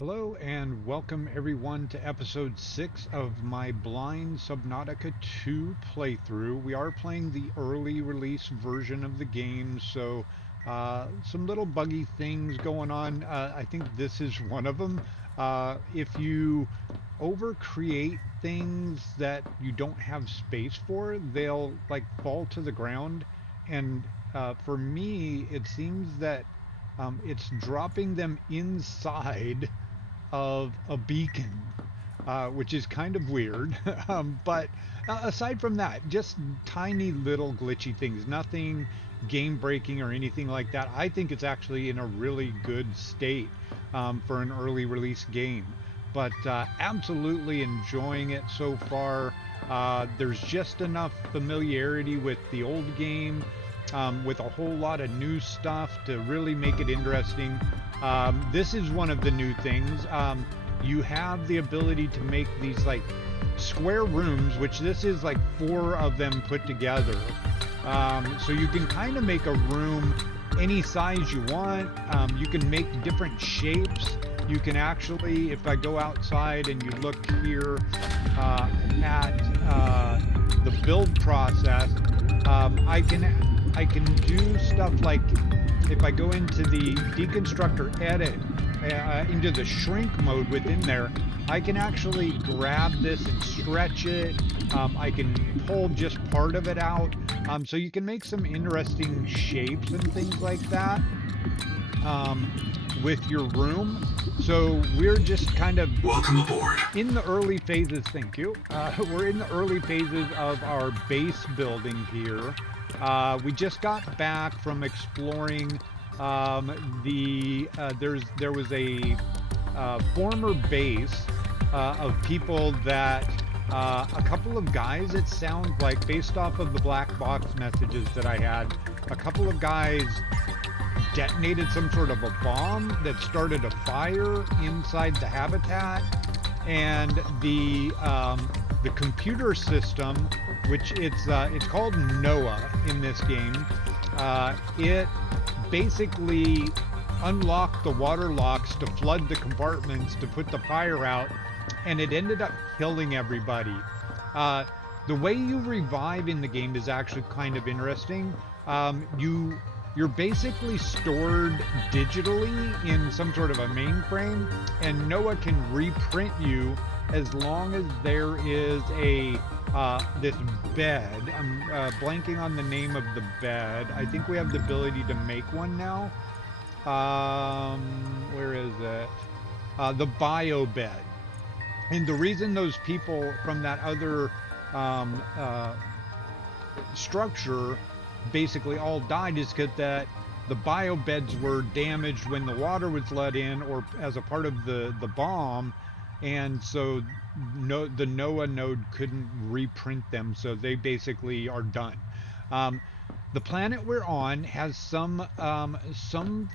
Hello and welcome everyone to episode 6 of my blind Subnautica 2 playthrough. We are playing the early release version of the game, so some little buggy things going on. I think this is one of them. If you overcreate things that you don't have space for, they'll like fall to the ground. And for me, it seems that it's dropping them inside of a beacon, which is kind of weird. But aside from that, just tiny little glitchy things, nothing game breaking or anything like that. I think it's actually in a really good state for an early release game. But absolutely enjoying it so far. There's just enough familiarity with the old game, with a whole lot of new stuff to really make it interesting. This is one of the new things. You have the ability to make these like square rooms, which this is like four of them put together. So you can kind of make a room any size you want. You can make different shapes. You can actually, if I go outside and you look here at the build process, I can do stuff like if I go into the deconstructor edit, into the shrink mode within there, I can actually grab this and stretch it. I can pull just part of it out. So you can make some interesting shapes and things like that um, with your room. So we're just kind of Welcome aboard. in the early phases. Thank you. We're in the early phases of our base building here. We just got back from exploring there was a former base of people that a couple of guys, it sounds like, based off of the black box messages that I had, a couple of guys detonated some sort of a bomb that started a fire inside the habitat, and the computer system, which it's called Noah in this game, it basically unlocked the water locks to flood the compartments to put the fire out, and it ended up killing everybody. Uh, the way you revive in the game is actually kind of interesting. You're basically stored digitally in some sort of a mainframe, and Noah can reprint you as long as there is a this bed. I'm blanking on the name of the bed. I think we have the ability to make one now. Where is it? The bio bed. And the reason those people from that other um, uh, structure basically all died is because that the bio beds were damaged when the water was let in or as a part of the bomb, and so the Noah node couldn't reprint them, so they basically are done. Um, the planet we're on has some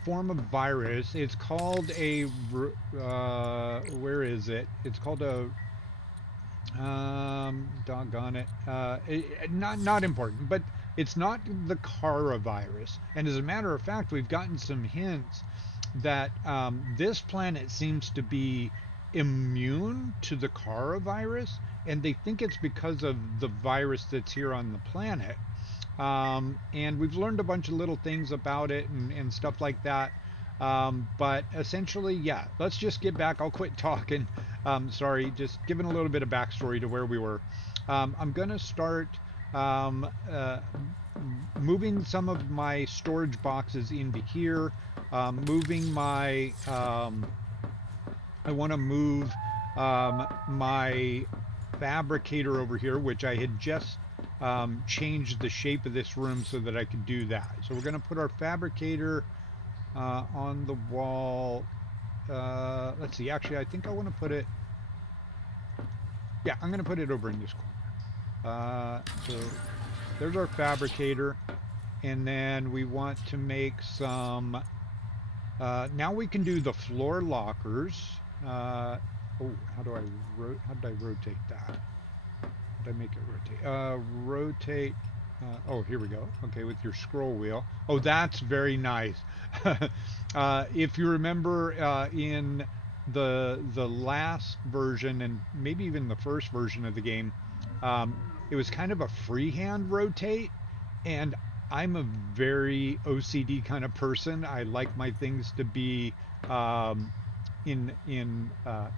form of virus. It's called a where is it? It's called a doggone it. Not important, but it's not the coronavirus. And as a matter of fact, we've gotten some hints that this planet seems to be immune to the coronavirus, and they think it's because of the virus that's here on the planet. And we've learned a bunch of little things about it and stuff like that. But essentially, yeah, let's just get back. I'll quit talking. Sorry, just giving a little bit of backstory to where we were. I'm going to start um, uh, moving some of my storage boxes into here, moving my, I want to move my fabricator over here, which I had just changed the shape of this room so that I could do that. So we're going to put our fabricator on the wall. Let's see, actually, I think I want to put it, yeah, I'm going to put it over in this corner. So there's our fabricator. And then we want to make some, now we can do the floor lockers. Oh, how did I rotate that? How did I make it rotate? Rotate. Oh, here we go. Okay, with your scroll wheel. Oh, that's very nice. If you remember in the last version and maybe even the first version of the game, um, it was kind of a freehand rotate, and I'm a very OCD kind of person. I like my things to be um, in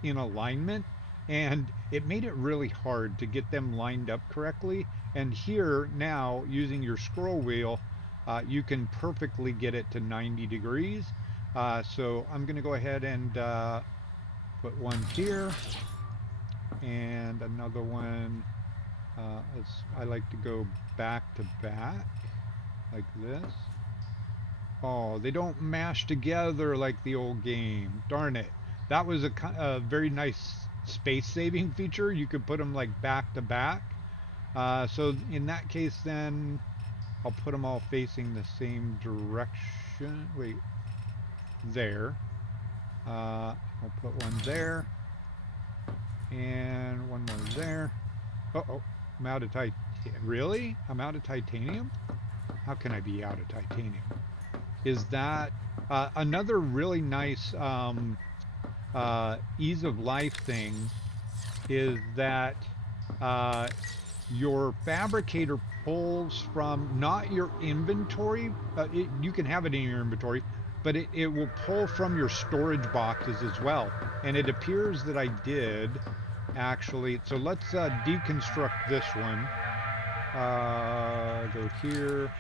alignment, and it made it really hard to get them lined up correctly. And here now, using your scroll wheel, you can perfectly get it to 90 degrees. So I'm going to go ahead and put one here and another one. As I like to go back to back like this. Oh, they don't mash together like the old game. Darn it. That was a very nice space saving feature. You could put them like back to back. So in that case, then I'll put them all facing the same direction. Wait, there. I'll put one there and one more there. Uh-oh, I'm out of Really? I'm out of titanium? How can I be out of titanium? Is that another really nice ease of life thing is that uh, your fabricator pulls from not your inventory. You can have it in your inventory, but it will pull from your storage boxes as well. And it appears that I did actually. So let's deconstruct this one. Go here,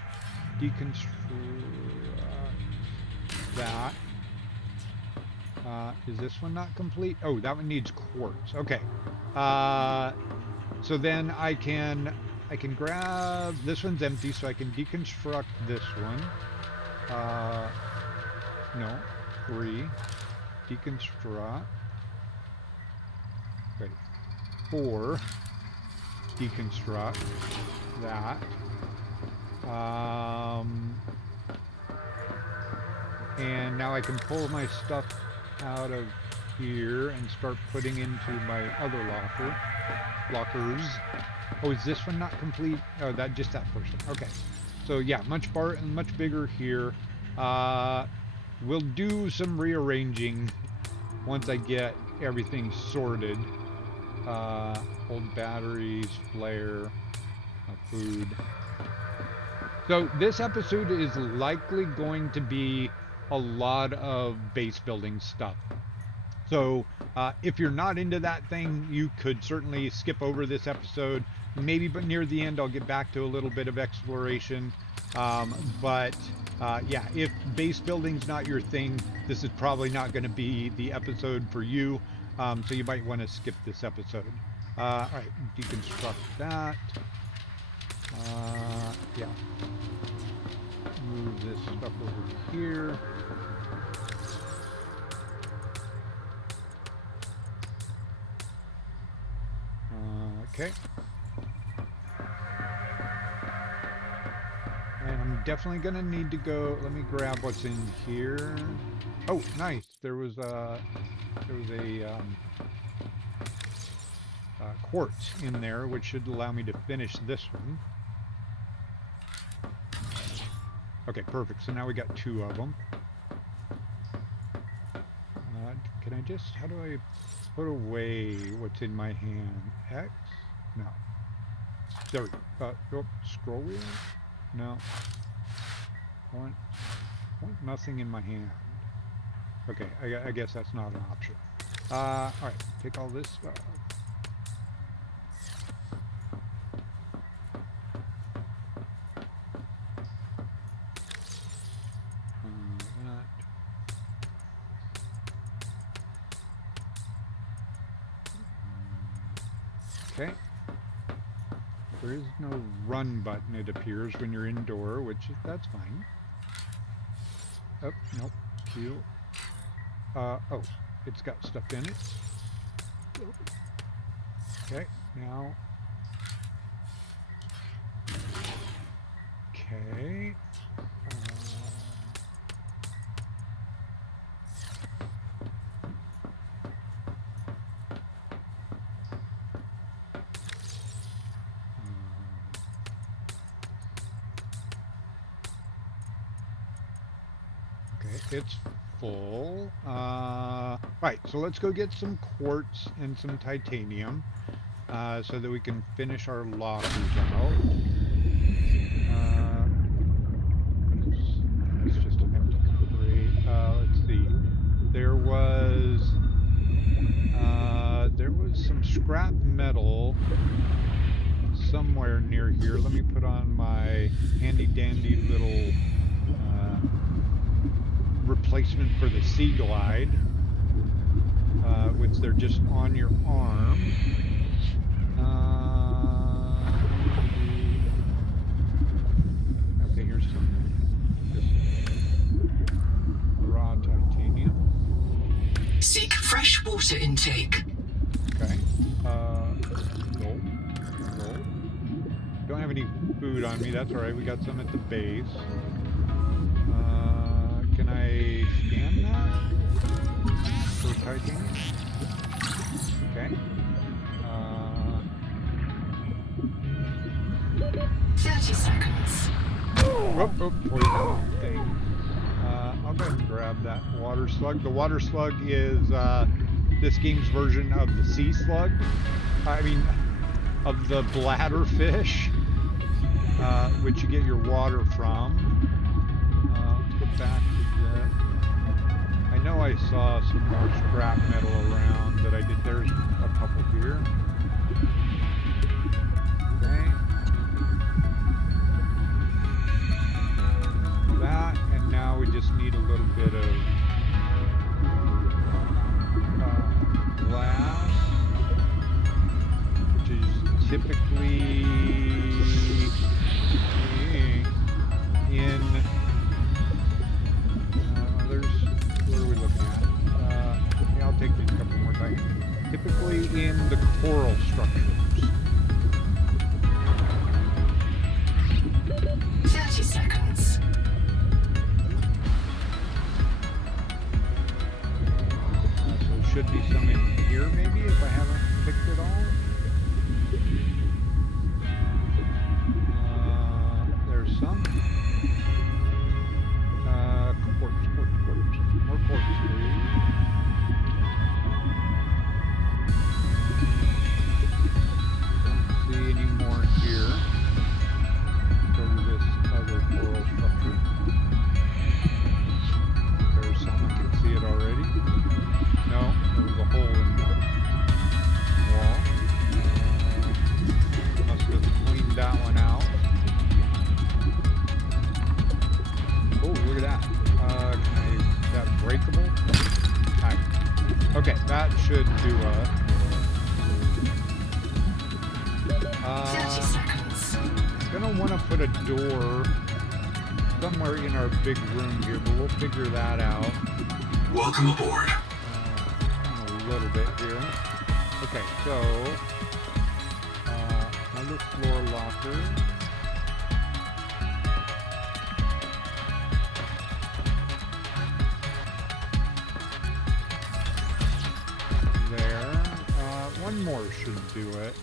deconstruct that. Is this one not complete? Oh, that one needs quartz. Okay. So then I can grab this one's empty, so I can deconstruct this one. No, 3. Deconstruct. Wait, 4. Deconstruct that. And now I can pull my stuff out of here and start putting into my other lockers. Oh, is this one not complete? Oh, that first one. Okay. So yeah, much bigger here. We'll do some rearranging once I get everything sorted. Old batteries, flare, food. So this episode is likely going to be a lot of base building stuff. So if you're not into that thing, you could certainly skip over this episode. Maybe, but near the end, I'll get back to a little bit of exploration. But yeah, if base building's not your thing, this is probably not going to be the episode for you. So you might want to skip this episode. All right, deconstruct that. Yeah. Move this stuff over here. Okay. And I'm definitely going to need to go. Let me grab what's in here. Oh, nice. There was a quartz in there, which should allow me to finish this one. Okay, perfect. So now we got 2 of them. Can I just, how do I put away what's in my hand? X? No. There we go. Oh, scroll wheel? No. Want nothing in my hand. Okay, I guess that's not an option. Alright, take all this stuff. Okay. There is no run button, it appears, when you're indoor, that's fine. Oh, nope. Q. Oh, it's got stuff in it. Okay, now. Okay. It's full. Right, so let's go get some quartz and some titanium so that we can finish our lockers out. That's just an empty crate. Let's see. There was some scrap metal somewhere near here. Let me put on my handy dandy little replacement for the Sea Glide, which they're just on your arm. Okay, here's some raw titanium. Seek fresh water intake. Okay. Gold. Don't have any food on me. That's all right. We got some at the base. Can I scan that for titanium? Okay. 30 seconds. Poison thing. I'll go ahead and grab that water slug. The water slug is this game's version of the sea slug. I mean, of the bladder fish, which you get your water from. Let's go back to that. I know I saw some more scrap metal around that I did. There's a couple here. Okay. That, and now we just need a little bit of glass, which is typically in where are we looking at? Yeah, I'll take these couple more times. Typically in the coral structures. 30 seconds. So should be some in here maybe if I haven't picked it all. There's some. Quartz. More quartz, please. Don't see any more here. Go to this other coral structure. There's some, I can see it already. No, there was a hole in the wall. Must have cleaned that one out. Oh, look at that. Is that breakable? Hi. Okay, that should do it. 30 seconds. Gonna want to put a door somewhere in our big room here, but we'll figure that out. Welcome aboard. A little bit here. Okay, so another floor locker. There. One more should do it.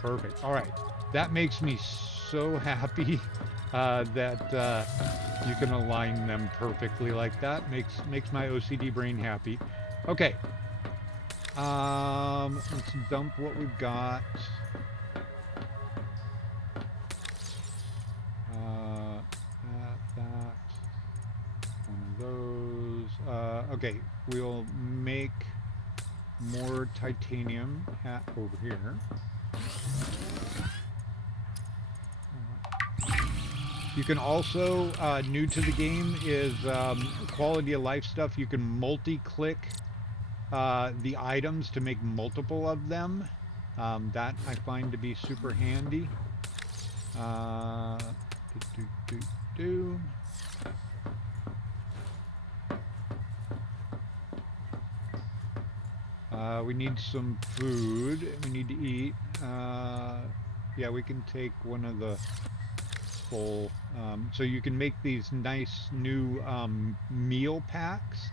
Perfect. All right. That makes me so happy that you can align them perfectly like that. Makes my OCD brain happy. Okay. Let's dump what we've got. That. One of those. Okay. We'll make more titanium over here. You can also, new to the game is quality of life stuff. You can multi-click the items to make multiple of them. That I find to be super handy. We need some food. We need to eat. Yeah, we can take one of the full. So you can make these nice new meal packs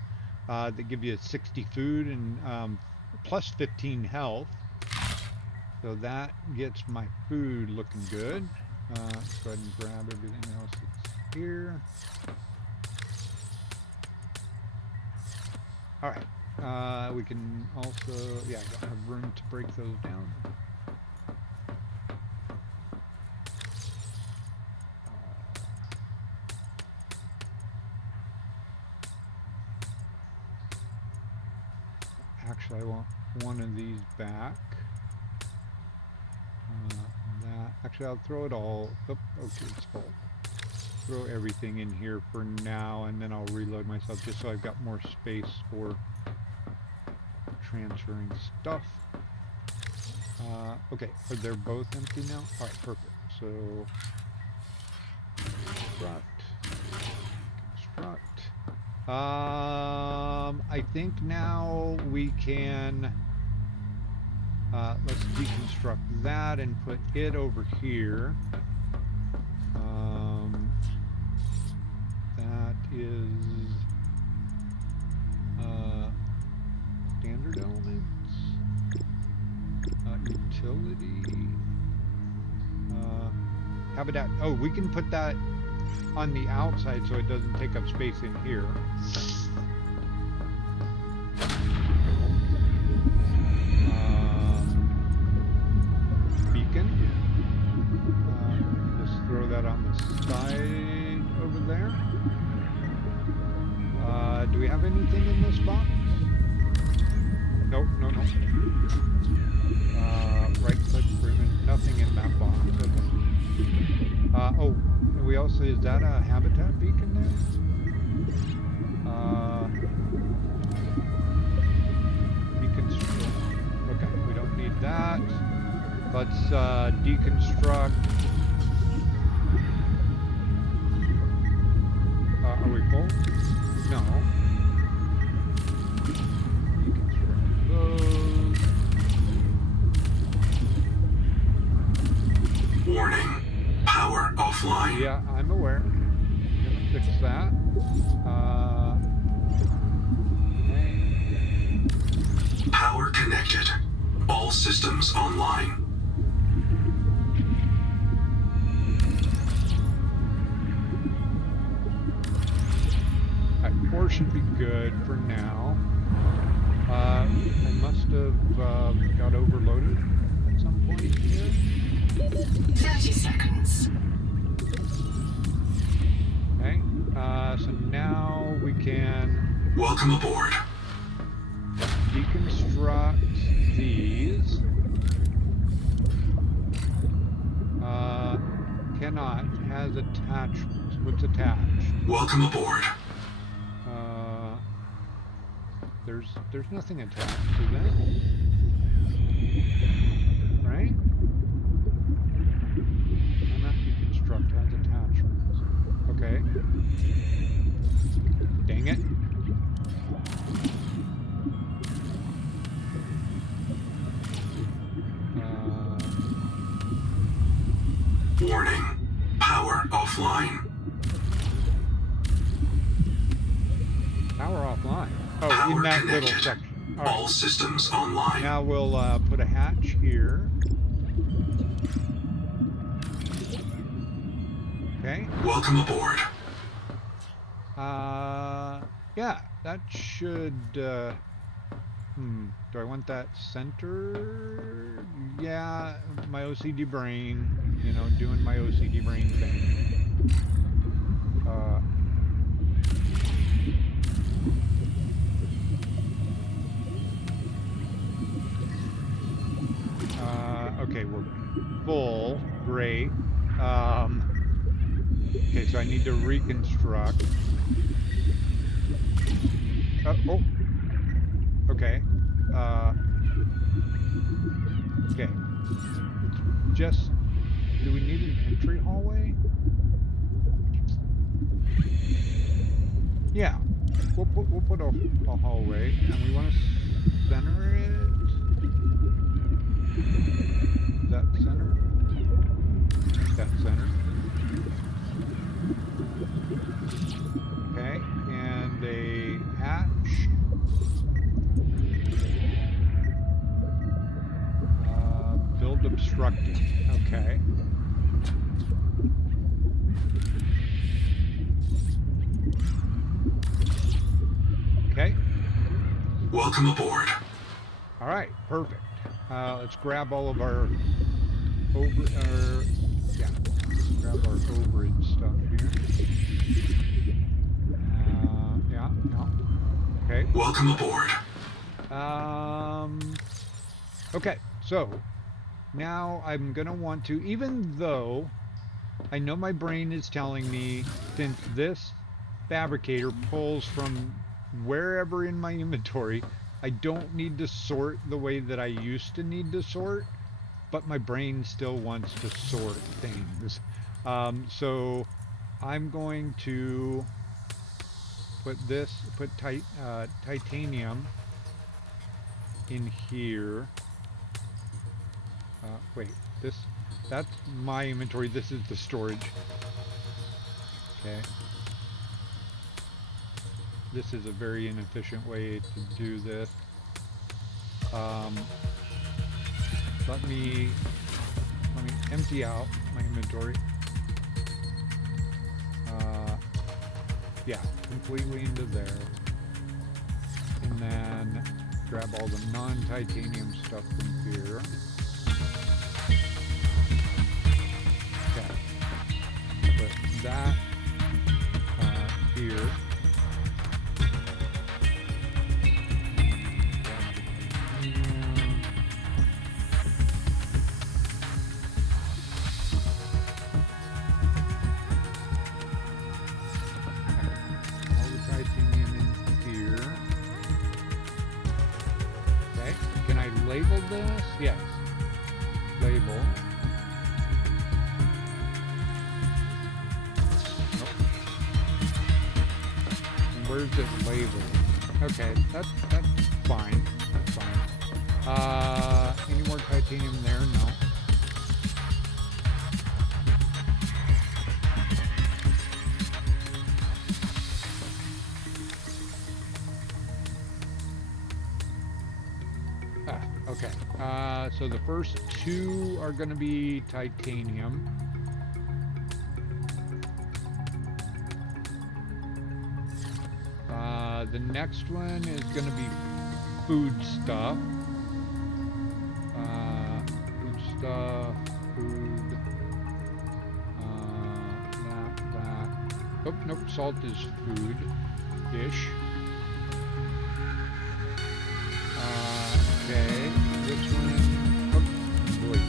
that give you 60 food and plus 15 health. So that gets my food looking good. Let's go ahead and grab everything else that's here. All right. We can also, yeah, I don't have room to break those down. Actually, I want one of these back. Actually, I'll throw it all. Oh, okay, it's full. Throw everything in here for now, and then I'll reload myself just so I've got more space for transferring stuff. Okay, are they both empty now? All right, perfect. So, construct. I think now we can. Let's deconstruct that and put it over here. That is standard elements, utility, habitat. Oh, we can put that on the outside so it doesn't take up space in here. On the side over there. Do we have anything in this box? Nope, no. Right click, nothing in that box. Okay. Oh, we also, is that a habitat beacon there? Deconstruct. Okay, we don't need that. Let's deconstruct. Are we full? No. Deconstruct those. Warning. Power offline. Yeah, I'm aware. I'm gonna fix that. Okay. Power connected. All systems online. Four should be good for now. I must have got overloaded at some point here. 30 seconds. Okay, so now we can... Welcome aboard. Deconstruct these. Cannot. Has attachments. What's attached? Welcome aboard. There's nothing attached to that. Right? Cannot deconstruct, has attachments. Okay. Dang it. Warning. Power offline. Power offline. Oh, Power in that connected. little section. All right. All systems online. Now we'll put a hatch here. Okay. Welcome aboard. Yeah, that should, do I want that center? Yeah, my OCD brain, you know, doing my OCD brain thing. Okay, we're full. Great. Okay, so I need to reconstruct. Oh. Okay. Okay. Just, do we need an entry hallway? Yeah. We'll put a hallway, and we want to center it. Is that center? That's center. Okay, and a hatch. Build obstructed. Okay. Welcome aboard. All right, perfect. Let's grab all of our yeah, grab our overage stuff here. Yeah, no. Okay. Welcome aboard. Okay, so now I'm gonna want to, even though I know my brain is telling me, since this fabricator pulls from wherever in my inventory, I don't need to sort the way that I used to need to sort, but my brain still wants to sort things. So I'm going to put titanium in here. Wait, that's my inventory. This is the storage. Okay. This is a very inefficient way to do this. Let me empty out my inventory. Yeah, completely into there. And then grab all the non-titanium stuff from here. Okay. Put that here. Label this? Yes. Label. Nope. And where's it labeled? Okay, that's fine. That's fine. Any more titanium there? No. Okay, so the first two are going to be titanium. The next one is going to be food stuff. Food. That. Oh, nope, salt is food-ish. Okay, this one, oh boy,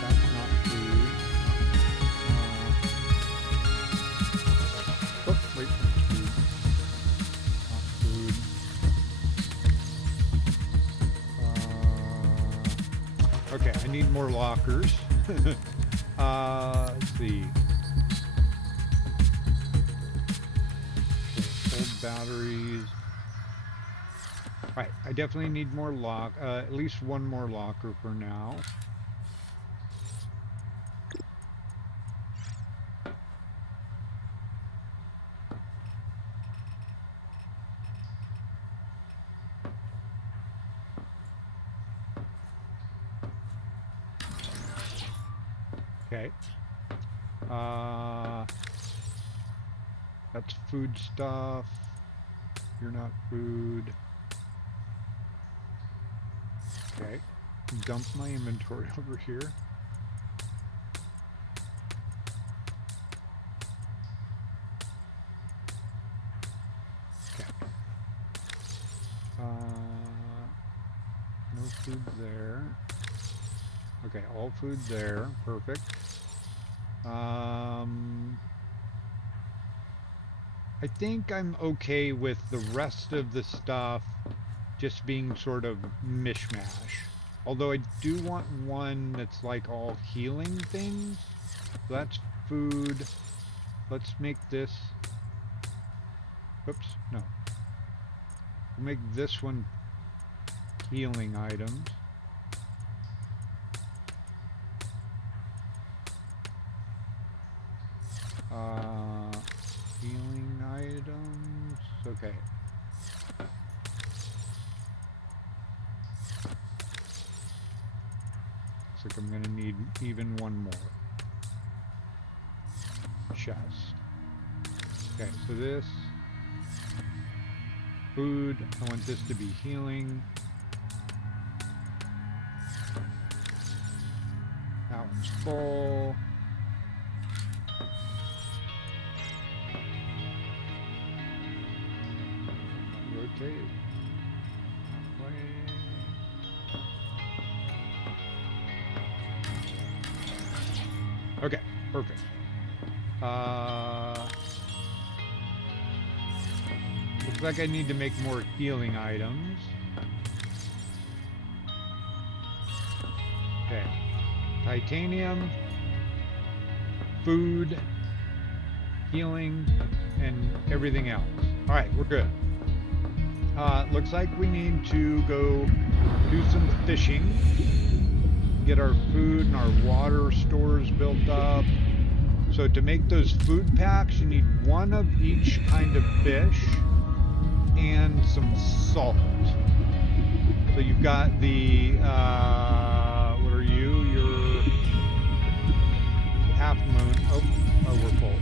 that's not food, oh wait, food, not food, okay, I need more lockers. Let's see. Old batteries. Right, I definitely need more at least one more locker for now. Okay. That's food stuff. You're not food. Okay. Dump my inventory over here. Okay. No food there. Okay, all food there. Perfect. I think I'm okay with the rest of the stuff just being sort of mishmash. Although I do want one that's like all healing things. So that's food. Let's make this. Oops, no. We'll make this one healing items. Healing items. Okay. Looks like I'm gonna need even one more. Chest. Okay, so this food, I want this to be healing. That one's full. Rotate that way. Okay, perfect. Looks like I need to make more healing items. Okay. Titanium, food, healing, and everything else. Alright, we're good. Looks like we need to go do some fishing. Get our food and our water stores built up. So to make those food packs, you need one of each kind of fish and some salt. So you've got the, what are you? You're half moon. Oh, we're full.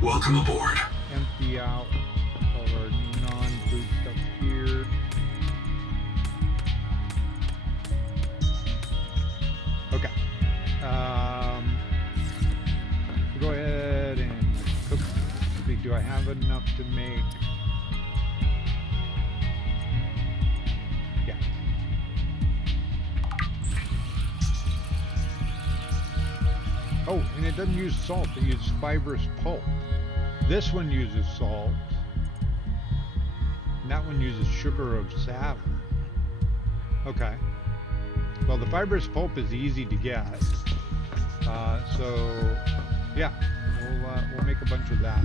Welcome aboard. Empty out all our non-food stuff here. Okay. Go ahead and cook. Do I have enough to make? Yeah. Oh, and it doesn't use salt. It uses fibrous pulp. This one uses salt. And that one uses sugar of Saturn. Okay. Well, the fibrous pulp is easy to get. So, yeah, we'll make a bunch of that.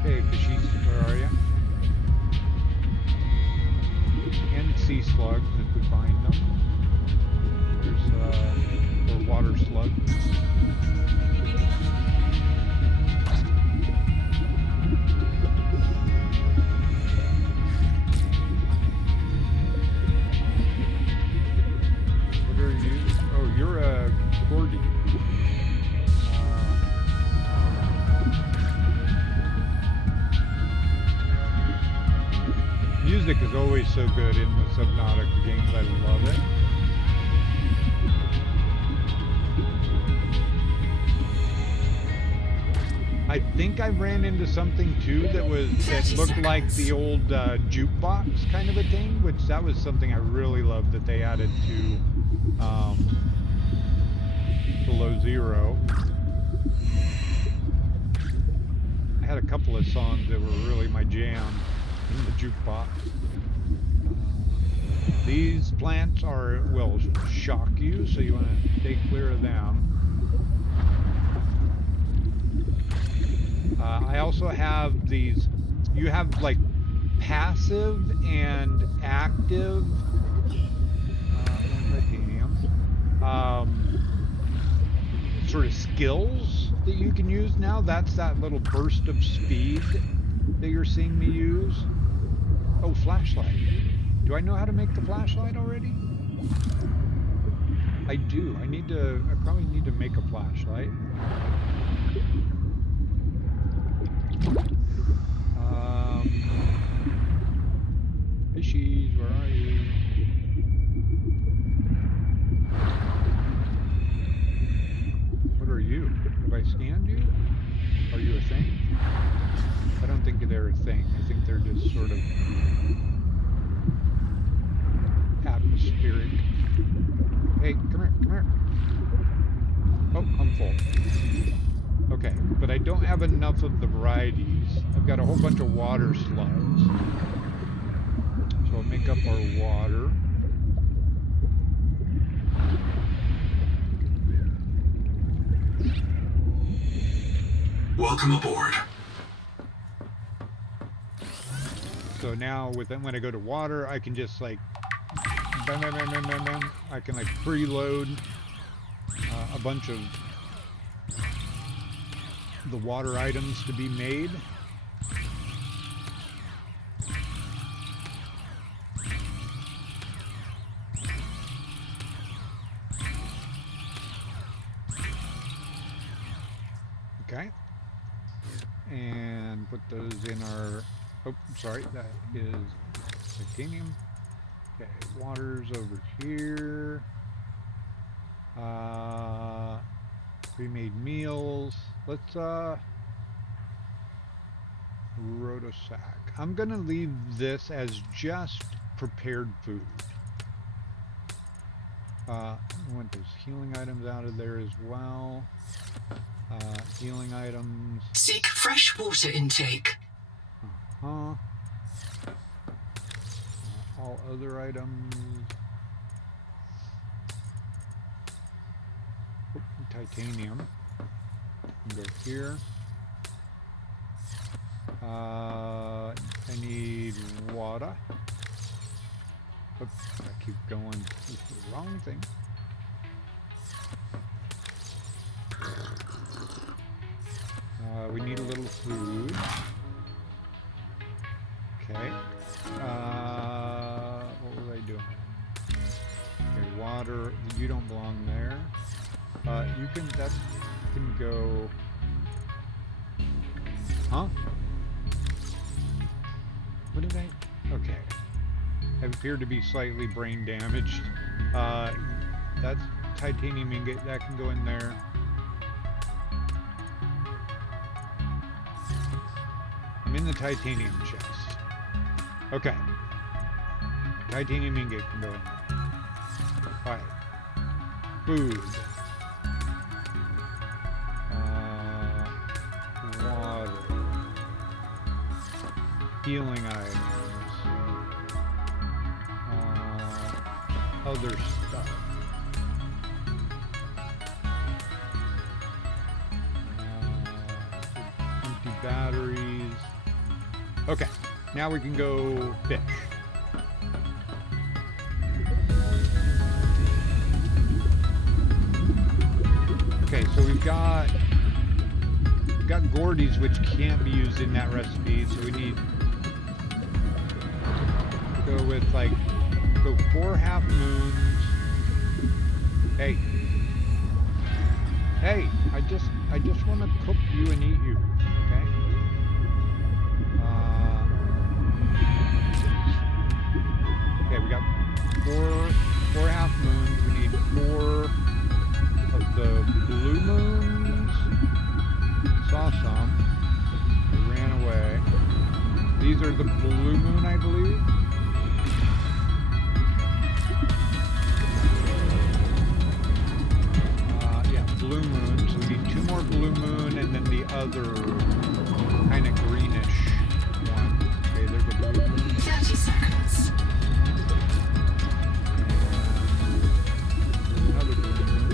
Okay, fishies, where are you? And sea slugs if we find them. There's or water slugs. What are you? Oh, you're a corgi. Music is always so good in the Subnautica games. I love it. I think I ran into something too that looked like the old jukebox kind of a thing, which that was something I really loved that they added to Below Zero. I had a couple of songs that were really my jam in the jukebox. These plants will shock you, so you want to stay clear of them. I also have these, you have like passive and active titanium, sort of skills that you can use now. That's that little burst of speed that you're seeing me use. Oh, flashlight. Do I know how to make the flashlight already? I do. I probably need to make a flashlight. Fishies, where are you? What are you? Have I scanned you? Are you a thing? I don't think they're a thing. I think they're just sort of atmospheric. Hey, come here, come here. Oh, I'm full. Okay, but I don't have enough of the varieties. I've got a whole bunch of water slugs. So I'll make up our water. Welcome aboard. So now when I go to water, I can just like bam, bam, bam, bam, bam, bam. I can like preload a bunch of the water items to be made. Okay. And put those in our, oh, sorry, that is titanium. Okay, water's over here. Pre-made meals. Let's, Rotosac. I'm gonna leave this as just prepared food. I want those healing items out of there as well. Healing items. Seek fresh water intake. Uh-huh. All other items. Oh, titanium. Go here. I need water. Oops, I keep going. This is the wrong thing. We need a little food. Okay. What was I doing? Okay, water. You don't belong there. You can. That can go. Huh? What did I? Okay. I appear to be slightly brain damaged. That's titanium ingot. That can go in there. I'm in the titanium chest. Okay. Titanium ingot can go in there. Alright. Food. Water. Healing items. Other stuff. Empty batteries. Okay, now we can go fish. Okay, so we've got Gordies, which can't be used in that recipe, so we need to go with like go 4 half moons. Hey, I just want to cook you and eat you. Okay. Okay, we got four half moons. We need 4 of the blue moons. Saw some. They ran away. These are the blue moon, I believe. Yeah, blue moon. So we need 2 more blue moon, and then the other kind of greenish one. Okay, there's a blue moon. 30 seconds. And another blue moon.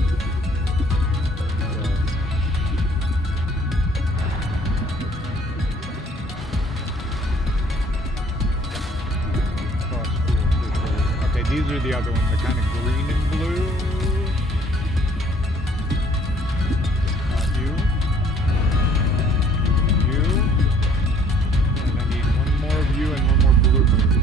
Okay, these are the other ones, the kind of green and blue. You. And I need 1 more of you and 1 more blue moon.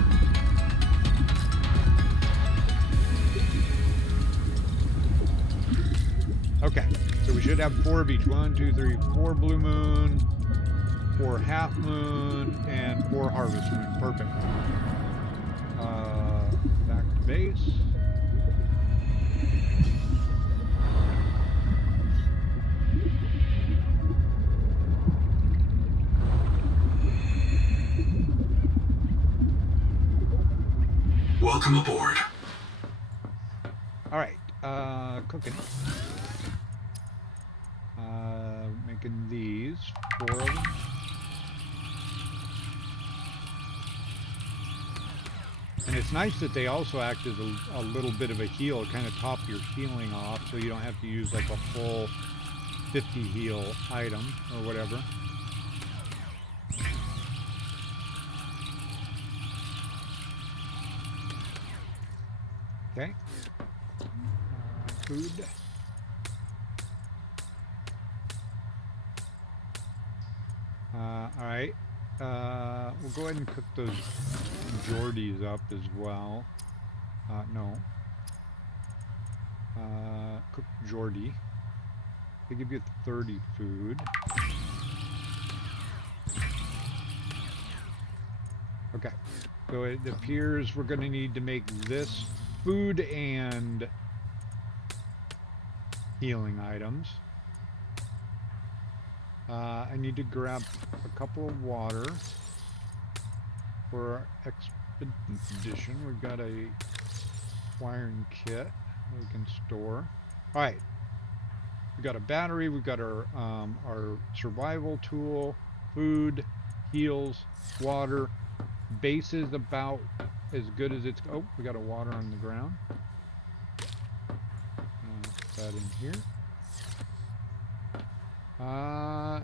Okay, so we should have 4 of each. 1, 2, 3, 4 blue moon, 4 half moon, and 4 harvest moon. Perfect. Back to base. Welcome aboard. All right, cooking. Making these 4 of them. And it's nice that they also act as a little bit of a heal, kind of top your healing off, so you don't have to use like a full 50 heal item or whatever. Okay. Food. Alright. We'll go ahead and cook those Geordies up as well. No. Cook Geordie. They give you 30 food. Okay. So it appears we're going to need to make this food and healing items. I need to grab a couple of water for our expedition. We've got a wiring kit we can store. All right, we've got a battery. We've got our survival tool, food, heals, water. Base is about as good as it's. Oh, we got a water on the ground. Put that in here.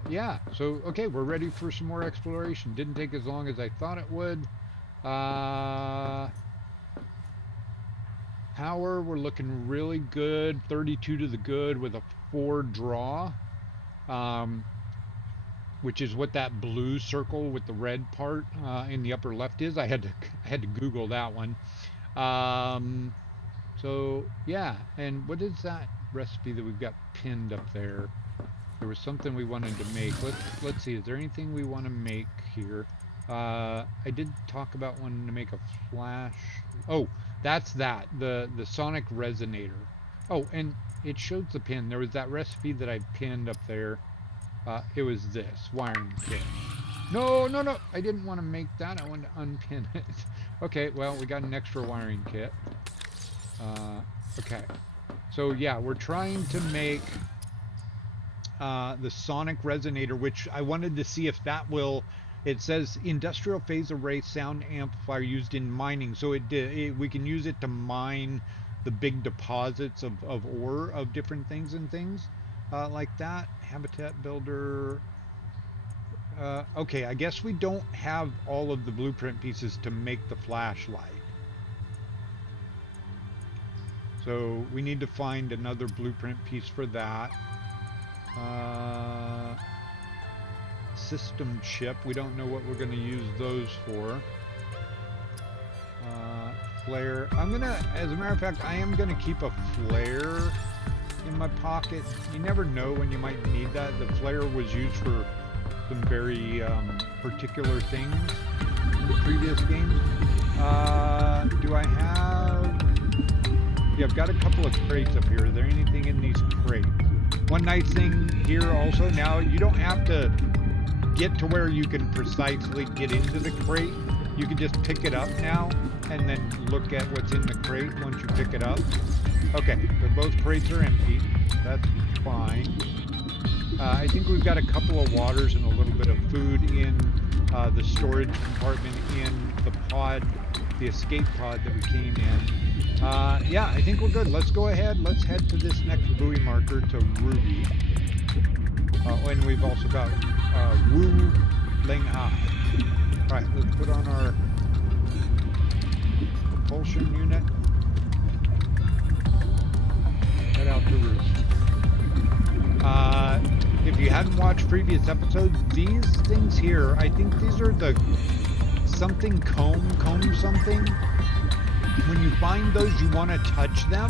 Yeah, so, okay, we're ready for some more exploration. Didn't take as long as I thought it would. Power, we're looking really good. 32 to the good with a 4 draw. Which is what that blue circle with the red part in the upper left is. I had to Google that one. So, yeah, and what is that recipe that we've got pinned up there? There was something we wanted to make. Let's see. Is there anything we want to make here? I did talk about wanting to make a flash. Oh, that's that. The sonic resonator. Oh, and it shows the pin. There was that recipe that I pinned up there. It was this wiring kit. No. I didn't want to make that. I wanted to unpin it. Okay. Well, we got an extra wiring kit. Okay. So yeah, we're trying to make the sonic resonator, which I wanted to see if that will. It says industrial phase array sound amplifier used in mining, so we can use it to mine the big deposits of ore of different things and things like that. Habitat builder. Okay, I guess we don't have all of the blueprint pieces to make the flashlight, so we need to find another blueprint piece for that. System chip. We don't know what we're going to use those for. Flare. As a matter of fact, I am gonna keep a flare in my pocket. You never know when you might need that. The flare was used for some very particular things in the previous games. Do I have? Yeah, I've got a couple of crates up here. Is there anything in these crates? One nice thing here also, now you don't have to get to where you can precisely get into the crate. You can just pick it up now and then look at what's in the crate once you pick it up. Okay, so both crates are empty. That's fine. I think we've got a couple of waters and a little bit of food in the storage compartment in the pod, the escape pod that we came in. Yeah, I think we're good. Let's go ahead. Let's head to this next buoy marker to Ruby. And we've also got Wu Ling Ha. Alright, let's put on our propulsion unit. Head out to Ruby. If you hadn't watched previous episodes, these things here, I think these are the something comb something. When you find those, you want to touch them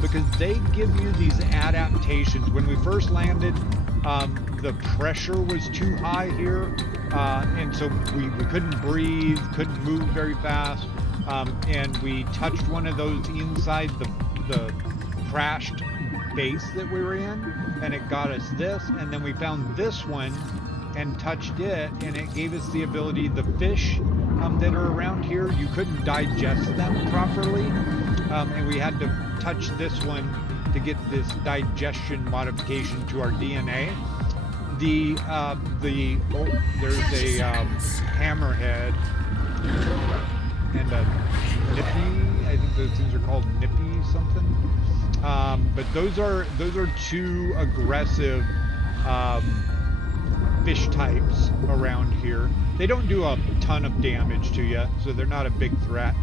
because they give you these adaptations. When we first landed, the pressure was too high here, and so we couldn't breathe, couldn't move very fast, and we touched one of those inside the crashed base that we were in, and it got us this, and then we found this one and touched it, and it gave us the ability, the fish that are around here, you couldn't digest them properly, and we had to touch this one to get this digestion modification to our DNA. There's a hammerhead and a nippy. I think those things are called nippy something. But those are two aggressive fish types around here. They don't do a ton of damage to you, so they're not a big threat.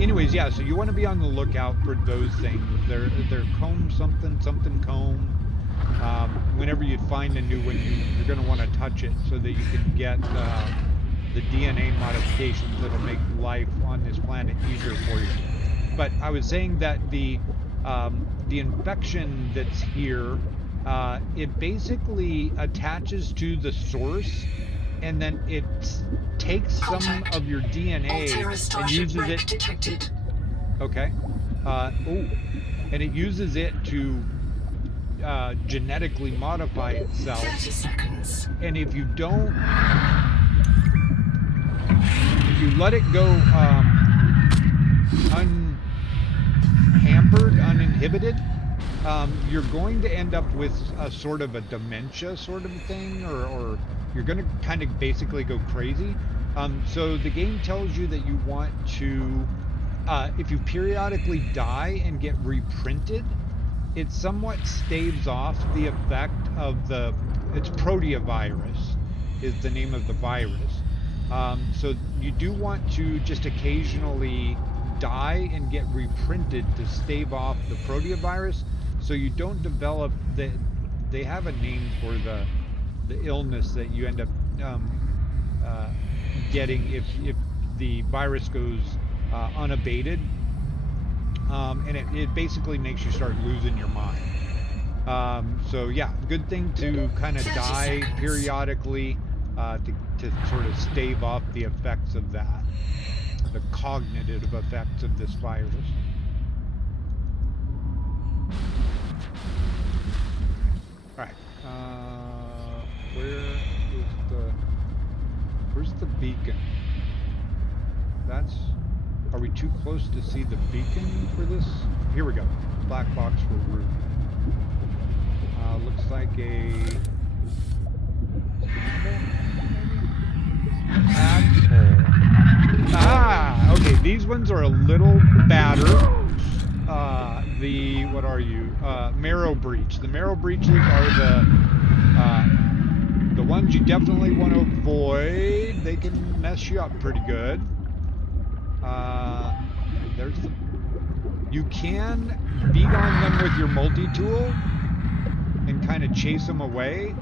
Anyways, yeah. So you want to be on the lookout for those things. They're comb something comb. whenever you find a new one, you're going to want to touch it so that you can get the DNA modifications that'll make life on this planet easier for you. But I was saying that the infection that's here, it basically attaches to the source, and then it takes some Contact. of your DNA Altera and Starship uses wreck it. detected. Okay. Oh, and it uses it to genetically modify itself. 30 seconds. And if you let it go unhampered, uninhibited, you're going to end up with a sort of a dementia sort of thing, or you're going to kind of basically go crazy. So the game tells you that you want to, if you periodically die and get reprinted, it somewhat staves off the effect of it's proteovirus is the name of the virus. So you do want to just occasionally die and get reprinted to stave off the proteovirus, so you don't develop they have a name for the illness that you end up um, uh, getting if the virus goes unabated, and it basically makes you start losing your mind. So yeah, good thing to kind of 30 die seconds. periodically to sort of stave off the effects of that, the cognitive effects of this virus. All right. Where is where's the beacon? That's, are we too close to see the beacon for this? Here we go. Black box for room. Looks like a scramble, maybe? Tadpole. Ah, okay. These ones are a little badder. What are you? Marrow breach. The marrow breaches are the ones you definitely want to avoid. They can mess you up pretty good. Uh, there's the. You can beat on them with your multi-tool and kind of chase them away.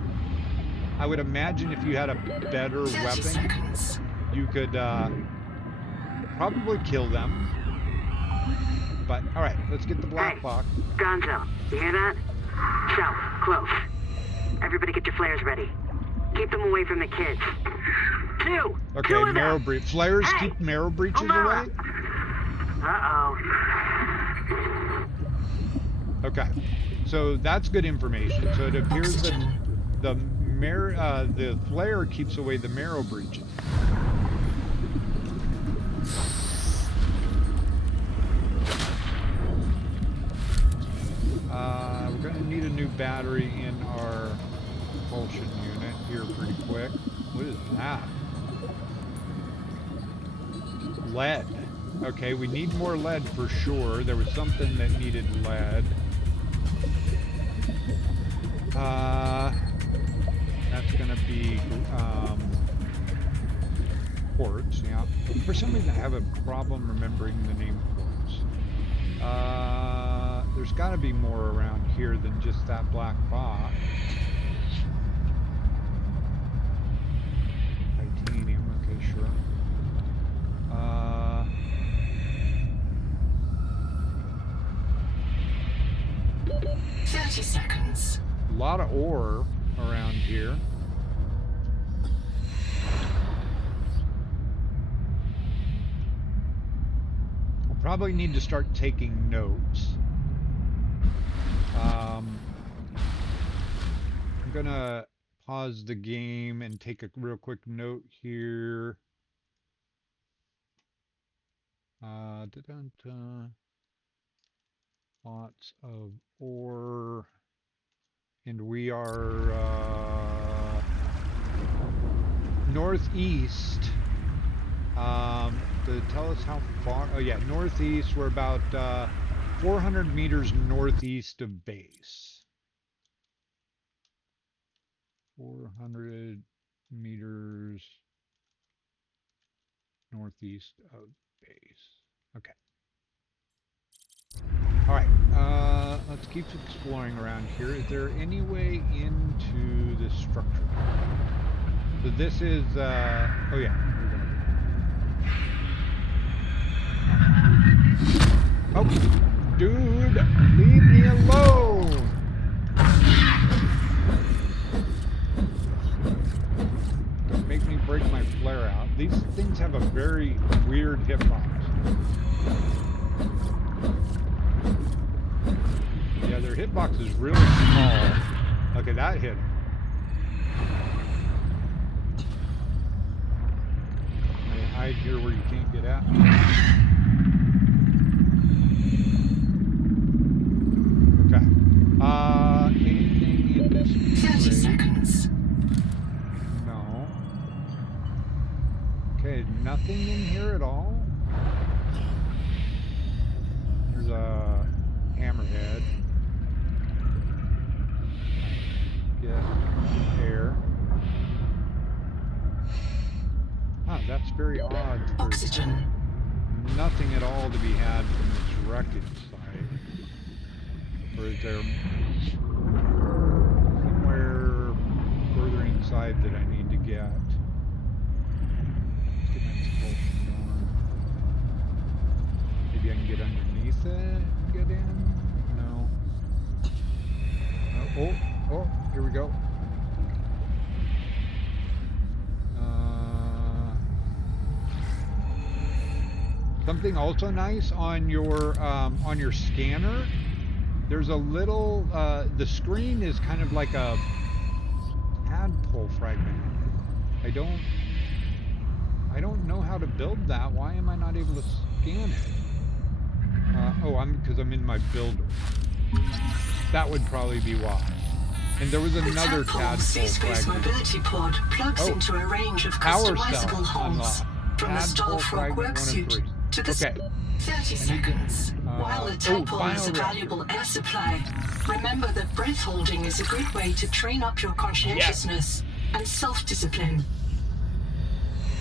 I would imagine if you had a better 30 weapon, seconds. you could probably kill them. But all right, let's get the Hey, black box. Gonzo, you hear that? South, close. Everybody get your flares ready. Keep them away from the kids. Two Okay, of marrow them! breach. Flares Hey! keep marrow breaches Omara! away? Uh-oh. Okay. So that's good information. So it appears that Oxygen. the flare keeps away the marrow breaches. We're going to need a new battery in our propulsion unit here pretty quick. What is that? Lead. Okay, we need more lead for sure. There was something that needed lead. That's gonna be quartz, yeah. For some reason I have a problem remembering the name quartz. There's gotta be more around here than just that black box. Titanium, okay, sure. 30 seconds. A lot of ore around here. I'll probably need to start taking notes. I'm gonna pause the game and take a real quick note here. Lots of ore. And we are northeast. To tell us how far, oh yeah, northeast, we're about 400 meters northeast of base. 400 meters northeast of base. Okay. All right, let's keep exploring around here. Is there any way into So this is, oh yeah. Oh, dude, leave me alone. Don't make me break my flare out. These things have a very weird hitbox. Yeah, their hitbox is really small. Okay, that hit him. Hide here where you can't get at. Okay. Anything in this 30 seconds. No. Okay, nothing in here at all. There's a hammerhead. Get air. Huh, that's very odd. Oxygen. Nothing at all to be had from this wreckage site. Or is there somewhere further inside that I need to get? Let's get my propulsion going. Maybe I can get underneath it and get in? No. Oh, here we go. Something also nice on your scanner. There's a little. The screen is kind of like a tadpole fragment. I don't know how to build that. Why am I not able to scan it? Oh, because I'm in my builder. That would probably be why. And there was another tadpole fragment. Mobility pod plugs into a range of customizable holes from the Star Frog worksuit to the 30 seconds. While the tadpole is a valuable air supply, remember that breath holding is a good way to train up your conscientiousness and self-discipline.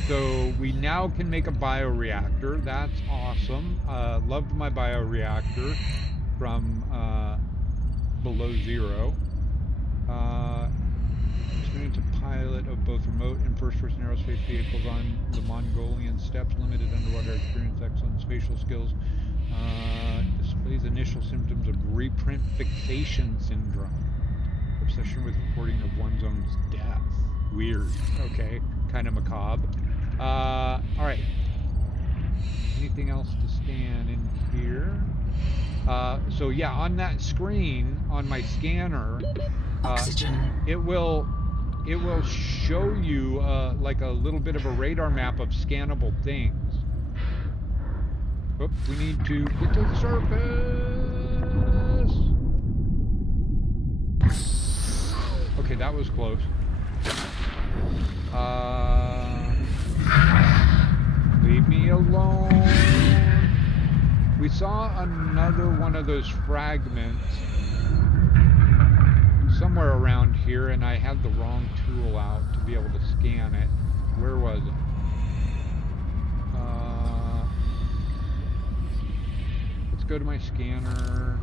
So we now can make a bioreactor. That's awesome. Loved my bioreactor from below zero. Experience a pilot of both remote and first-person aerospace vehicles on the Mongolian steppes. Limited underwater experience, excellent spatial skills. Displays initial symptoms of reprint fixation syndrome. Obsession with recording of one's own death. Weird. Okay. Kind of macabre. Alright. Anything else to scan in here? So yeah, on that screen, on my scanner, it will show you like a little bit of a radar map of scannable things. Oops, we need to get to the surface. Okay, that was close. Leave me alone. We saw another one of those fragments somewhere around here, and I had the wrong tool out to be able to scan it. Where was it? Let's go to my scanner.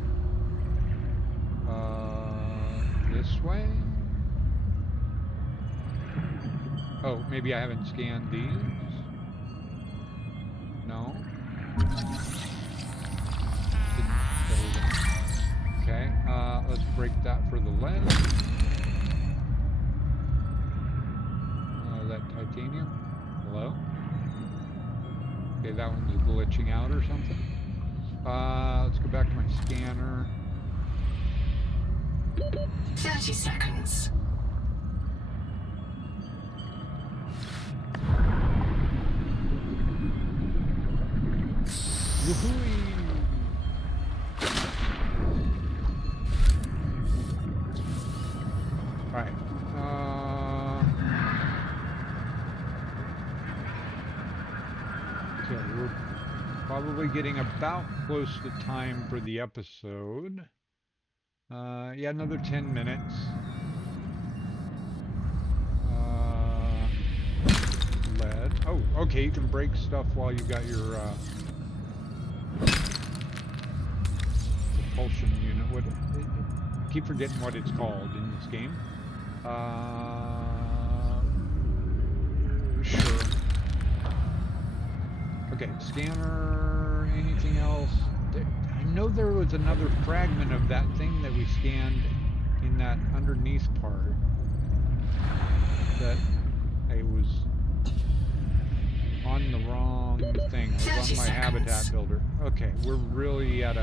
This way? Oh, maybe I haven't scanned these? No? Okay, let's break that for the lens. Is that titanium? Hello? Okay, that one's glitching out or something. Let's go back to my scanner. 30 seconds. Woohoo! Alright. So we're probably getting about close to time for the episode. Yeah, another 10 minutes. Lead. Oh, okay, you can break stuff while you got your propulsion unit. I keep forgetting what it's called in this game. Okay, scanner, anything else? I know there was another fragment of that thing that we scanned in that underneath part that I was on the wrong thing. I was on my habitat builder. Okay, we're really at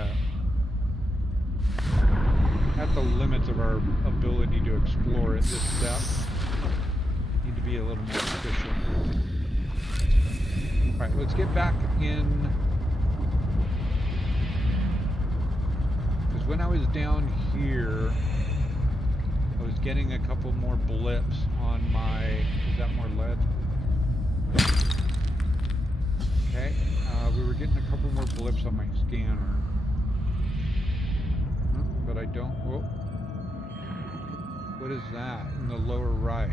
the limits of our ability to explore at this depth. Need to be a little more efficient. Alright, let's get back in. Because when I was down here, I was getting a couple more blips on my... Is that more lead? Okay, we were getting a couple more blips on my scanner. But I don't... Whoa. What is that in the lower right?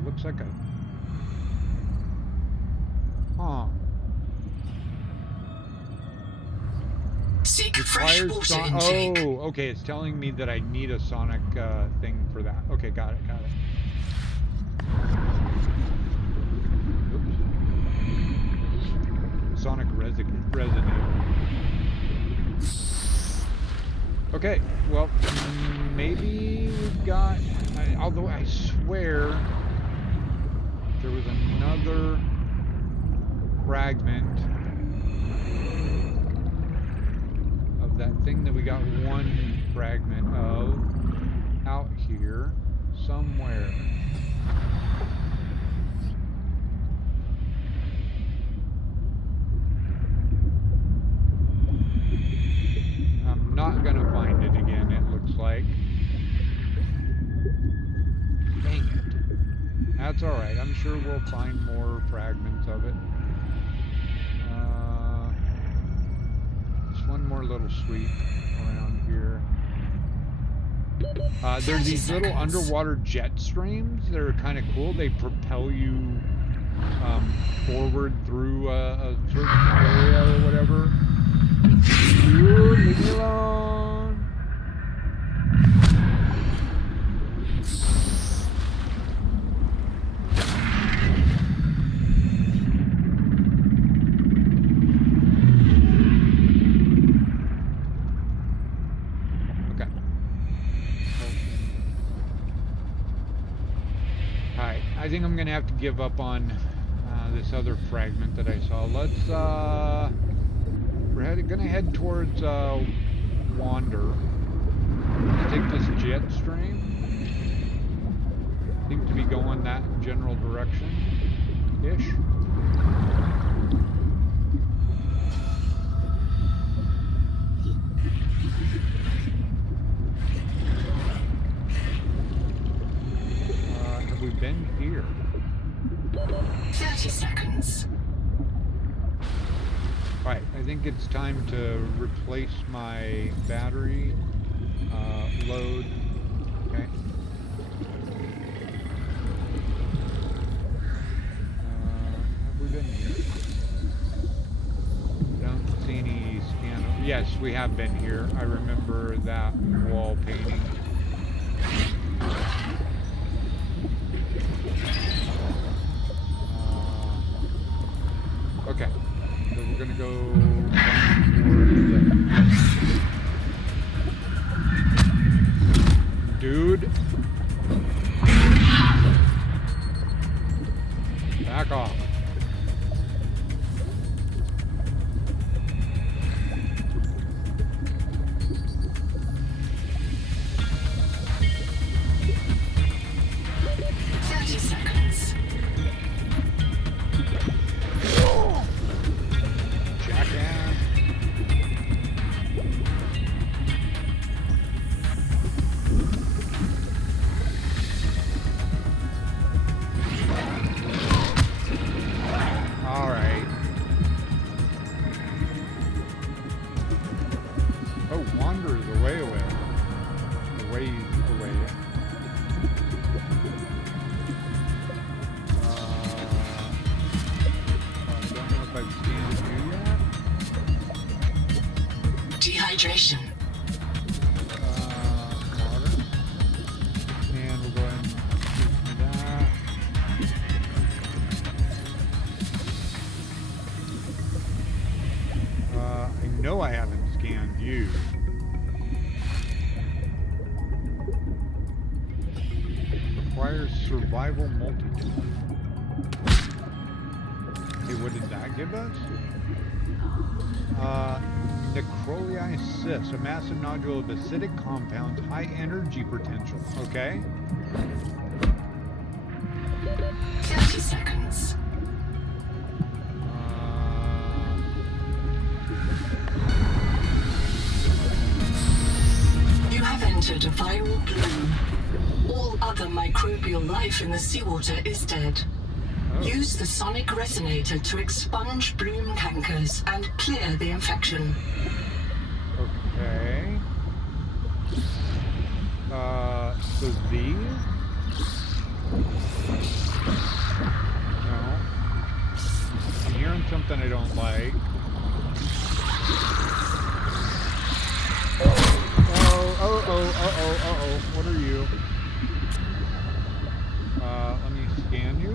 It looks like a... Huh. Seek fresh water intake. Oh, okay, it's telling me that I need a sonic thing for that. Okay, got it. Oops. Sonic resonator. Okay, well, maybe we've got... although I swear there was another fragment of that thing that we got one fragment of out here somewhere. I'm not gonna find it again, it looks like. Dang it. That's alright, I'm sure we'll find more fragments of it. Just one more little sweep around here. There's these little underwater jet streams that are kind of cool. They propel you forward through a certain area or whatever. Dude, leave me alone. Okay. Alright, I think I'm gonna have to give up on this other fragment that I saw. Let's we're gonna head towards Wander. Let's take this jet stream. Seems to be going that general direction-ish. Have we been here? 30 seconds. Alright, I think it's time to replace my battery load. Okay. Have we been here? I don't see any scan. Yes, we have been here. I remember that wall painting. Okay. So we're gonna go down towards there. Dude. Back off. Dehydration. Water. And we'll go ahead and do that. 2. Requires survival multitool. Okay, what did that give us? Necrolysis, a massive nodule of acidic compounds, high energy potential. Okay. 30 seconds. You have entered a viral bloom. All other microbial life in the seawater is dead. Oh. Use the sonic resonator to expunge bloom cankers and clear the infection. Okay. So these? No. I'm hearing something I don't like. Oh. What are you? Let me scan you.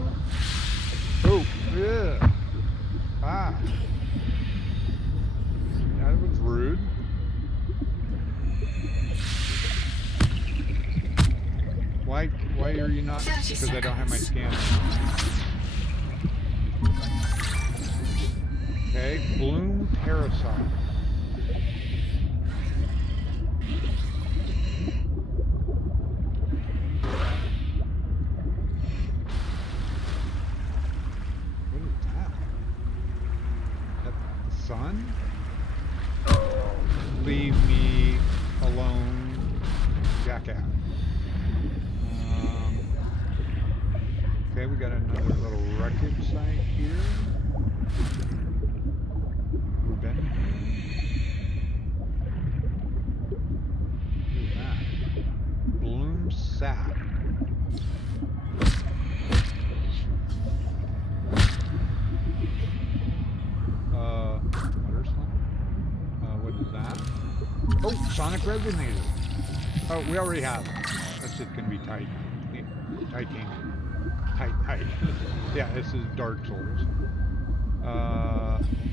Oh, yeah. Ah. That was rude. Why are you not? Because I don't have my scanner. Okay, bloom parasite. What is that? Is that the sun? Leave me alone, jackass. Okay, we got another little wreckage site here. We've been here. What is that? Bloom sap. Water slump? What is that? Oh, sonic resonator. Oh, we already have it. That's just gonna be tight. Titanium. Tight. Yeah, this is Dark Souls.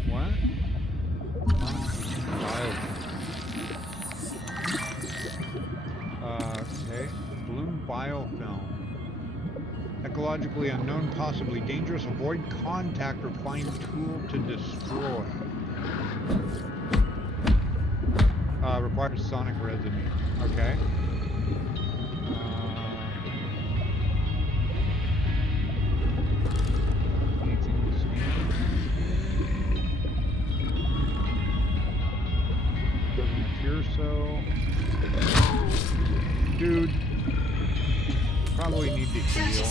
What? Okay. Bloom biofilm. Ecologically unknown, possibly dangerous. Avoid contact or find tool to destroy. Requires sonic resonance. Okay. So, dude, probably need to heal.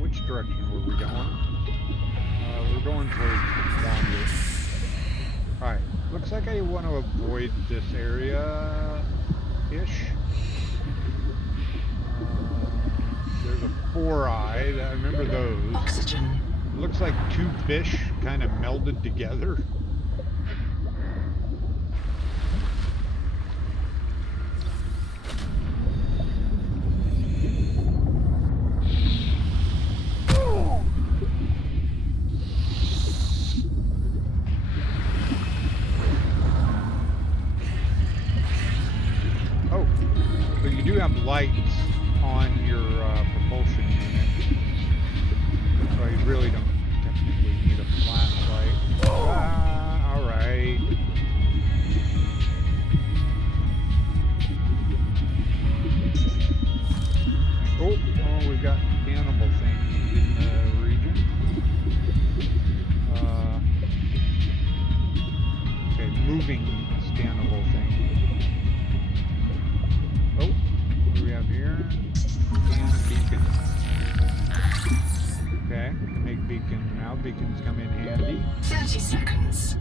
Which direction were we going? We're going towards the wander. Alright, looks like I want to avoid this area-ish. There's a 4-eye, I remember those. Oxygen. Looks like two fish kind of melded together. Oh, but you do have lights on your propulsion unit. So you really don't technically need a flashlight. Alright. Oh, we've got cannibal things in the region. Okay, moving scannable thing. Oh, what do we have here? Scan beacon. Okay, can make beacon now. Beacons come in handy. 30 seconds.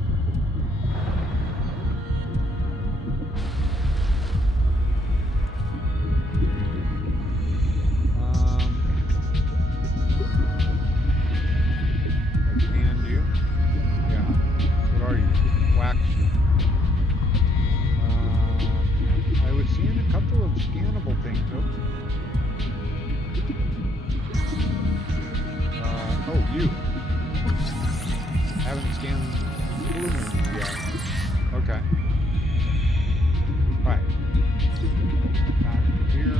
What can do? Yeah. What are you? Wax. I was seeing a couple of scannable things. Oh, you. haven't scanned blue moons yet. Okay. All right. Back here.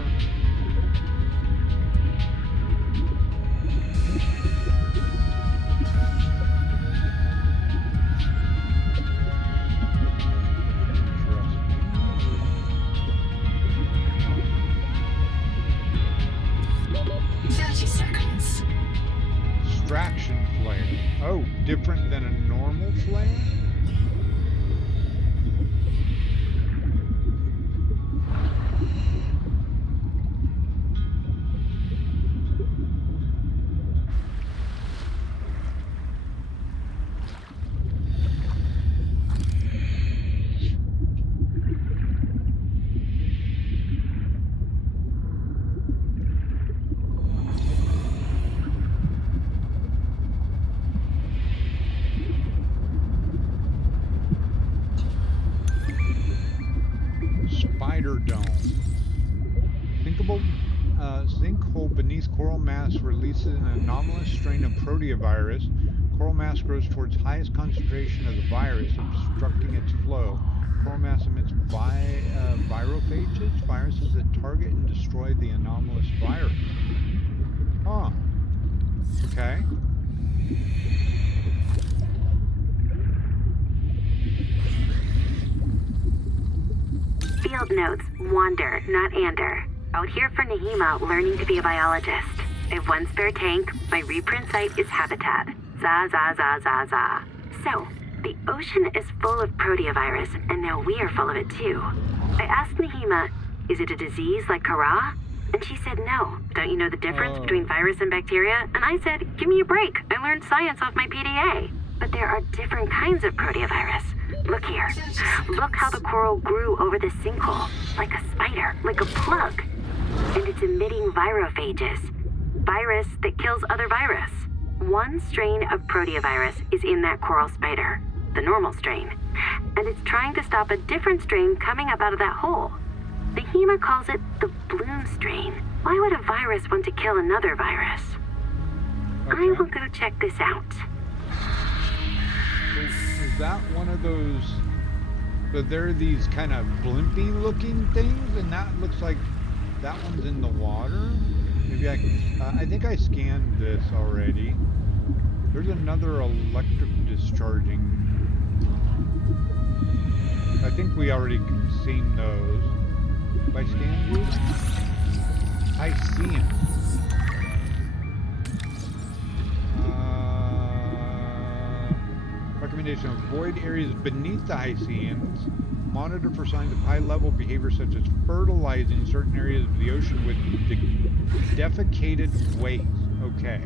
Extraction flare. Oh, different than a normal flare? Spider dome. Sinkhole beneath coral mass releases an anomalous strain of proteovirus. Coral mass grows towards highest concentration of the virus, obstructing its flow. Coral mass emits virophages, viruses that target and destroy the anomalous virus. Huh. Okay. Field notes, wander, not ander. Out here for Nahima, learning to be a biologist. I have one spare tank. My reprint site is habitat. Za, za, za, za, za. So, the ocean is full of proteovirus, and now we are full of it too. I asked Nahima, is it a disease like Kara? And she said no. Don't you know the difference between virus and bacteria? And I said, give me a break. I learned science off my PDA. But there are different kinds of proteovirus. Look here. Look how the coral grew over the sinkhole. Like a spider, like a plug. And it's emitting virophages. Virus that kills other virus. One strain of proteovirus is in that coral spider. The normal strain. And it's trying to stop a different strain coming up out of that hole. Nahima calls it the bloom strain. Why would a virus want to kill another virus? Okay. I will go check this out. Is that one of those... So there are these kind of blimpy looking things, and that looks like that one's in the water? Maybe I can... I think I scanned this already. There's another electric discharging. I think we already seen those. If I scan these, I see them. Recommendation: avoid areas beneath the Hyceans. Monitor for signs of high-level behavior such as fertilizing certain areas of the ocean with defecated waste. Okay.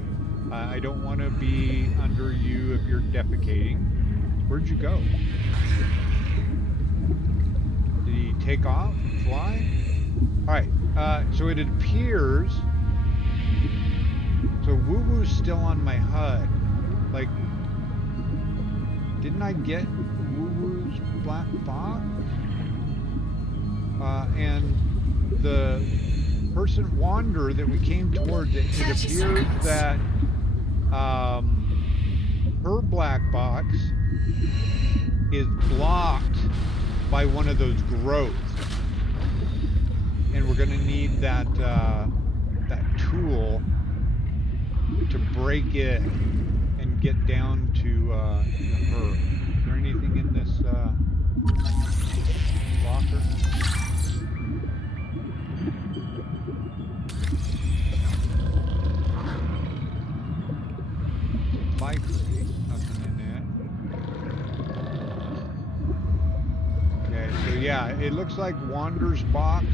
I don't want to be under you if you're defecating. Where'd you go? Did he take off? Fly? Alright. So it appears... So Woo-Woo's still on my HUD. Like... Didn't I get Woo-Woo's black box? And the person Wander that we came towards, it appears that her black box is blocked by one of those growths. And we're gonna need that that tool to break it and get down to her. Is there anything in this locker? Supply crate, nothing in it. Okay, so yeah, it looks like Wander's box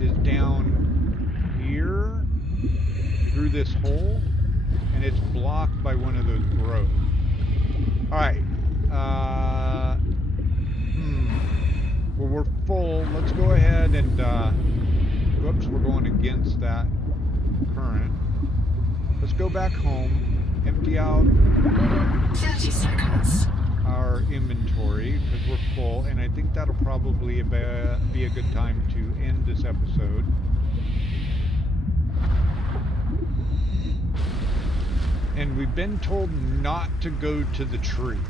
is down here through this hole, and it's blocked by one of those growths. Alright. Well, we're full. Let's go ahead and, whoops, we're going against that current. Let's go back home, empty out 30 seconds. our inventory, because we're full, and I think that'll probably be a good time to end this episode. And we've been told not to go to the tree.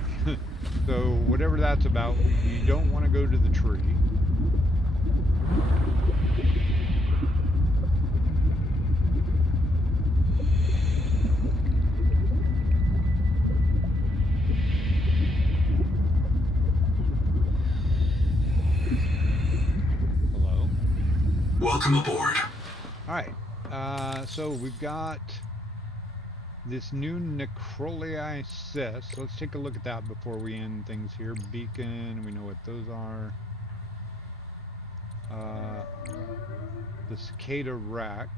So whatever that's about, you don't want to go to the tree. Hello? Welcome aboard. All right. So we've got this new Necrolii cyst. Let's take a look at that before we end things here. Beacon, we know what those are. The Cicada wreck.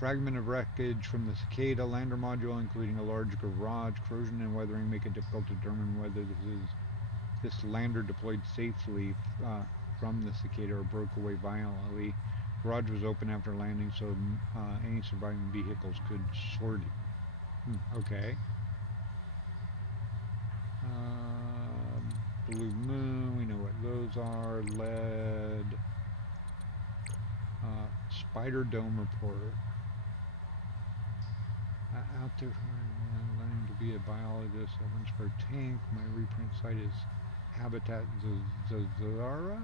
Fragment of wreckage from the Cicada lander module, including a large garage. Corrosion and weathering make it difficult to determine whether this lander deployed safely from the Cicada or broke away violently. Garage was open after landing, so any surviving vehicles could sort it. Okay. Blue Moon, we know what those are. Lead. Spider Dome report. Out there learning to be a biologist. Everyone's for tank. My reprint site is Habitat Zezura.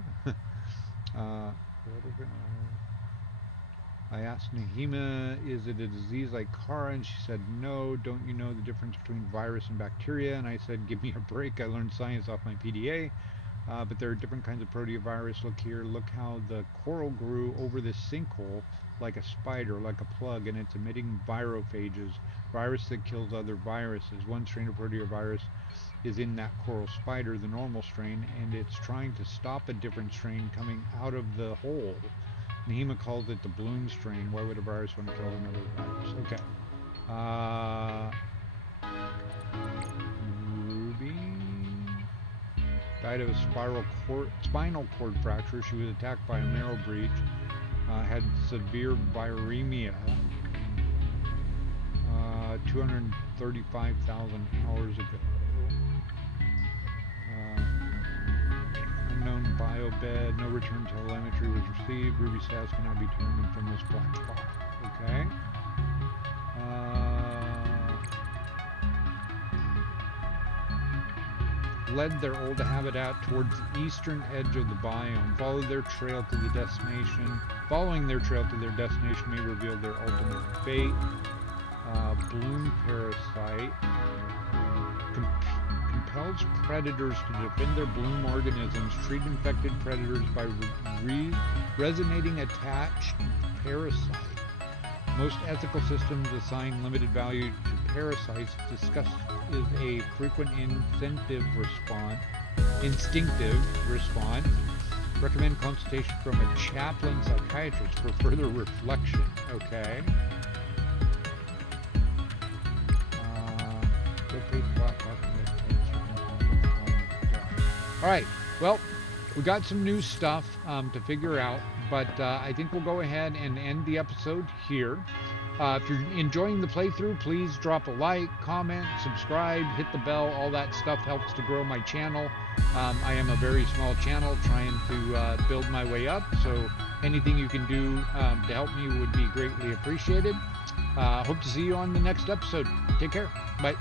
I asked Nahima, is it a disease like Kara? And she said, no. Don't you know the difference between virus and bacteria? And I said, give me a break. I learned science off my PDA. But there are different kinds of proteovirus. Look here. Look how the coral grew over this sinkhole like a spider, like a plug, and it's emitting virophages, virus that kills other viruses. One strain of proteovirus is in that coral spider, the normal strain, and it's trying to stop a different strain coming out of the hole. Nahima calls it the bloom strain. Why would a virus want to kill another virus? Okay. Ruby died of a spinal cord fracture. She was attacked by a marrow breach. Had severe viremia. 235,000 hours ago. Unknown biobed. No return telemetry was received. Ruby status cannot be determined from this black spot. Okay. Led their old habitat towards the eastern edge of the biome. Following their trail to their destination may reveal their ultimate fate. Bloom parasite compels predators to defend their bloom organisms. Treat infected predators by resonating attached parasite. Most ethical systems assign limited value to parasites. Disgust is a frequent instinctive response. Recommend consultation from a chaplain psychiatrist for further reflection. Okay. All right. Well, we got some new stuff to figure out, but I think we'll go ahead and end the episode here. If you're enjoying the playthrough, please drop a like, comment, subscribe, hit the bell. All that stuff helps to grow my channel. I am a very small channel trying to build my way up, so anything you can do to help me would be greatly appreciated. Hope to see you on the next episode. Take care. Bye.